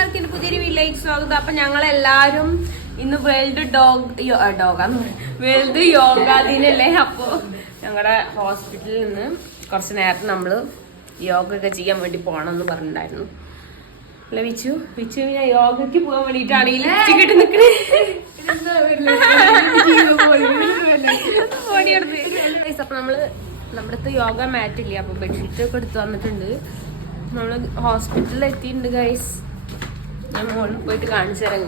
എല്ലാവർക്കും എന്റെ പുതിയൊരു വീട്ടിലേക്ക് സ്വാഗതം. അപ്പൊ ഞങ്ങളെല്ലാരും ഇന്ന് വേൾഡ് യോഗ ദിനല്ലേ. അപ്പൊ ഞങ്ങളുടെ ഹോസ്പിറ്റലിൽ നിന്ന് കുറച്ച് നേരത്തെ നമ്മള് യോഗ ഒക്കെ ചെയ്യാൻ വേണ്ടി പോകണമെന്ന് പറഞ്ഞിട്ടുണ്ടായിരുന്നു. അല്ല വിച്ചു പിന്നെ യോഗയ്ക്ക് പോകാൻ വേണ്ടിട്ടാണ് ഈ ലിപ്സ്റ്റിക് ഇട്ട് നിക്കണേ. അപ്പൊ നമ്മള് നമ്മുടെ അടുത്ത് യോഗ മാറ്റ് ഇല്ല, അപ്പൊ ബെഡ്ഷീറ്റ് ഒക്കെ എടുത്ത് വന്നിട്ടുണ്ട്. നമ്മള് ഹോസ്പിറ്റലിൽ എത്തിയിട്ടുണ്ട് ഗൈസ്. ഞാൻ മോളിൽ പോയിട്ട് കാണിച്ചു തരാം.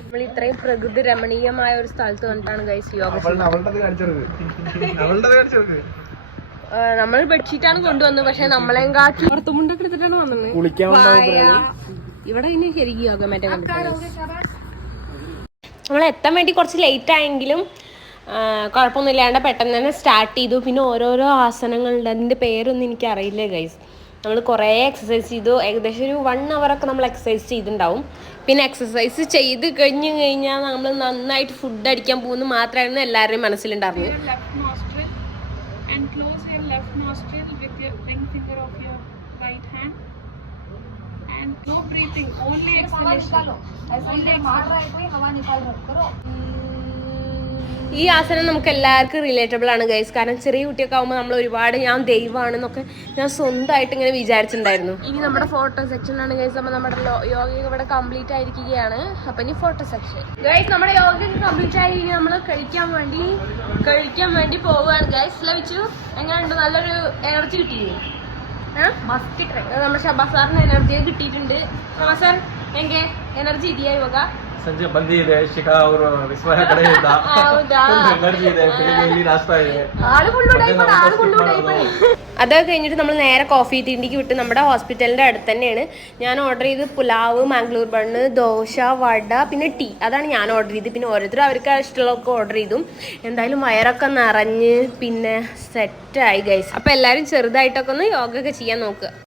നമ്മൾ ഇത്രയും പ്രകൃതി രമണീയമായ ഒരു സ്ഥലത്ത് വന്നിട്ടാണ് ഗൈസ് യോഗ. നമ്മൾ ബെഡ്ഷീറ്റാണ് കൊണ്ടുവന്നത്, പക്ഷെ നമ്മളെയും കാട്ടി പുറത്തുമുണ്ടൊക്കെ എടുത്തിട്ടാണ് വന്നത്. ഇവിടെ ഇനി ശരിക്കും യോഗ മാറ്റം നമ്മൾ എത്താൻ വേണ്ടി കുറച്ച് ലേറ്റ് ആയെങ്കിലും കുഴപ്പമൊന്നും ഇല്ലാണ്ട് പെട്ടെന്ന് തന്നെ സ്റ്റാർട്ട് ചെയ്തു. പിന്നെ ഓരോരോ ആസനങ്ങളുണ്ട്, അതിൻ്റെ പേരൊന്നും എനിക്കറിയില്ല ഗൈസ്. നമ്മൾ കുറേ എക്സസൈസ് ചെയ്തു. ഏകദേശം ഒരു 1 hour ഒക്കെ നമ്മൾ എക്സസൈസ് ചെയ്തിട്ടുണ്ടാവും. പിന്നെ എക്സസൈസ് ചെയ്ത് കഴിഞ്ഞാൽ നമ്മൾ നന്നായിട്ട് ഫുഡ് അടിക്കാൻ പോകുന്നു മാത്രമായിരുന്നു എല്ലാവരുടെയും മനസ്സിലുണ്ടായിരുന്നു. ഈ ആസനം നമുക്ക് എല്ലാവർക്കും റിലേറ്റബിൾ ആണ് ഗൈസ്. കാരണം ചെറിയ കുട്ടിയൊക്കെ ആകുമ്പോൾ നമ്മൾ ഒരുപാട് ഞാൻ ദൈവമാണെന്നൊക്കെ ഞാൻ സ്വന്തമായിട്ട് ഇങ്ങനെ വിചാരിച്ചിട്ടുണ്ടായിരുന്നു. ഇനി നമ്മുടെ ഫോട്ടോ സെക്ഷൻ ആണ് ഗൈസ്. അപ്പൊ നമ്മുടെ യോഗ ഇവിടെ കംപ്ലീറ്റ് ആയിരിക്കുകയാണ്. അപ്പൊ ഇനി ഫോട്ടോ സെക്ഷൻ ഗൈസ്. നമ്മുടെ യോഗ കംപ്ലീറ്റ് ആയി നമ്മൾ കഴിക്കാൻ വേണ്ടി പോവുകയാണ് ഗൈസ്. ലഭിച്ചു എങ്ങനെയുണ്ട്? നല്ലൊരു എനർജി കിട്ടിയില്ലേ? നമ്മുടെ ഷബാസ് സാറിന് എനർജി കിട്ടിയിട്ടുണ്ട്. ഷബാസ് സാർ എങ്കിൽ എനർജി ഇതിയായി പോകാം. ಸಂಜೆ ಬಂದಿದೆ ಶಿಖಾ ಅವರು ವಿಸ್ಮಯ ಕಡೆಯಿಂದ ಎನರ್ಜಿ ಇದೆ, ಬೆಳಿಗ್ಗೆ ನಾಷ್ಟ ಇದೆ. അതൊക്കെ കഴിഞ്ഞിട്ട് നമ്മൾ നേരെ കോഫി തിണ്ടിക്ക് വിട്ട് നമ്മുടെ ഹോസ്പിറ്റലിന്റെ അടുത്ത് തന്നെയാണ്. ഞാൻ ഓർഡർ ചെയ്ത് പുലാവ്, മാംഗ്ലൂർ ബണ്ണ്, ദോശ, വട, പിന്നെ ടീ. അതാണ് ഞാൻ ഓർഡർ ചെയ്തത്. പിന്നെ ഓരോരുത്തരും അവർക്ക് ഇഷ്ടമുള്ളതൊക്കെ ഓർഡർ ചെയ്തു. എന്തായാലും വയറൊക്കെ നിറഞ്ഞ് പിന്നെ സെറ്റായി ഗൈസ്. അപ്പൊ എല്ലാവരും ചെറുതായിട്ടൊക്കെ ഒന്ന് യോഗ ഒക്കെ ചെയ്യാൻ നോക്കുക.